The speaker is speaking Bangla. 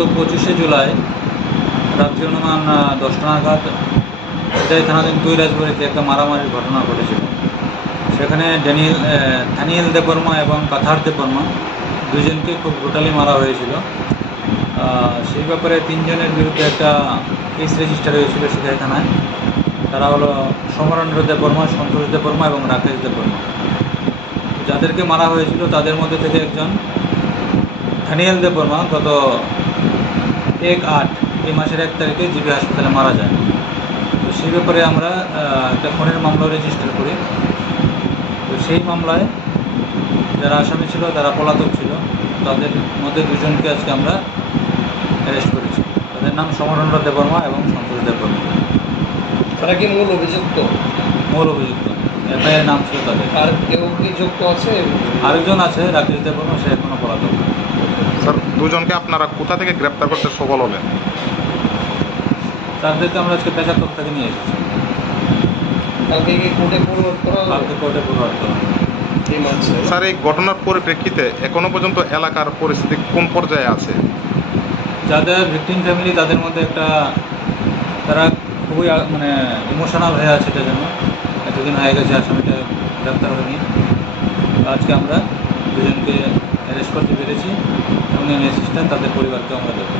25শে জুলাই রাত্রি অনুমান 10টা নাগাদ এটাই থানাধীন কৈলাসবাড়িতে একটা মারামারির ঘটনা ঘটেছিল। সেখানে ধানিয়েল দেববর্মা এবং কাথার দেববর্মা দুজনকে খুব ব্রুটালি মারা হয়েছিল। সেই ব্যাপারে 3 জনের বিরুদ্ধে একটা কেস রেজিস্টার হয়েছিল সিধাই থানায়। তারা হলো সমরেন্দ্র দেববর্মা, সন্তোষ দেববর্মা এবং রাকেশ দেববর্মা। যাদেরকে মারা হয়েছিল তাদের মধ্যে থেকে একজন ধানিয়েল দেববর্মা গত 1/8 এই মাসের 1 তারিখে জিবি হাসপাতালে মারা যায়। তো সেই ব্যাপারে আমরা একটা খুনের মামলা রেজিস্টার করি। তো সেই মামলায় যারা আসামি ছিল তারা পলাতক ছিল। তাদের মধ্যে 2 জনকে আজকে আমরা অ্যারেস্ট করেছি। তাদের নাম সমরেন্দ্র দেববর্মা এবং সন্তোষ দেববর্মা। তারা কি মূল অভিযুক্ত? মূল অভিযুক্ত, এফআইআর নাম ছিল তাদের। আর কেউ কি যুক্ত আছে? আরেকজন আছে রাকেশ দেববর্মা, সে এখনও পলাতক। স্যার, 2 জনকে আপনারা কোথা থেকে গ্রেপ্তার করতে সফল হলেন? তাদেরকে আমরা আজকে পেশাতক থেকে নিয়ে এসেছি। কালকে কি কোর্টে ফরওয়ার্ড করা হবে? কালকে কোর্টে ফরওয়ার্ড করা হবে। এই মাসে স্যার, এই ঘটনার পরিপ্রেক্ষিতে এখনো পর্যন্ত এলাকার পরিস্থিতি কোন পর্যায়ে আছে? যাদের ভিকটিম ফ্যামিলি তাদের মধ্যে একটা তারা খুবই ইমোশনাল হয়ে আছে। এটার জন্য এতদিন হয়ে গেছে আসামিটা গ্রেপ্তার হয়নি। আজকে আমরা 2 জনকে অ্যারেস্ট করতে পেরেছি এবং এই মেসেজটা তাদের পরিবারকে আমরা দেবো।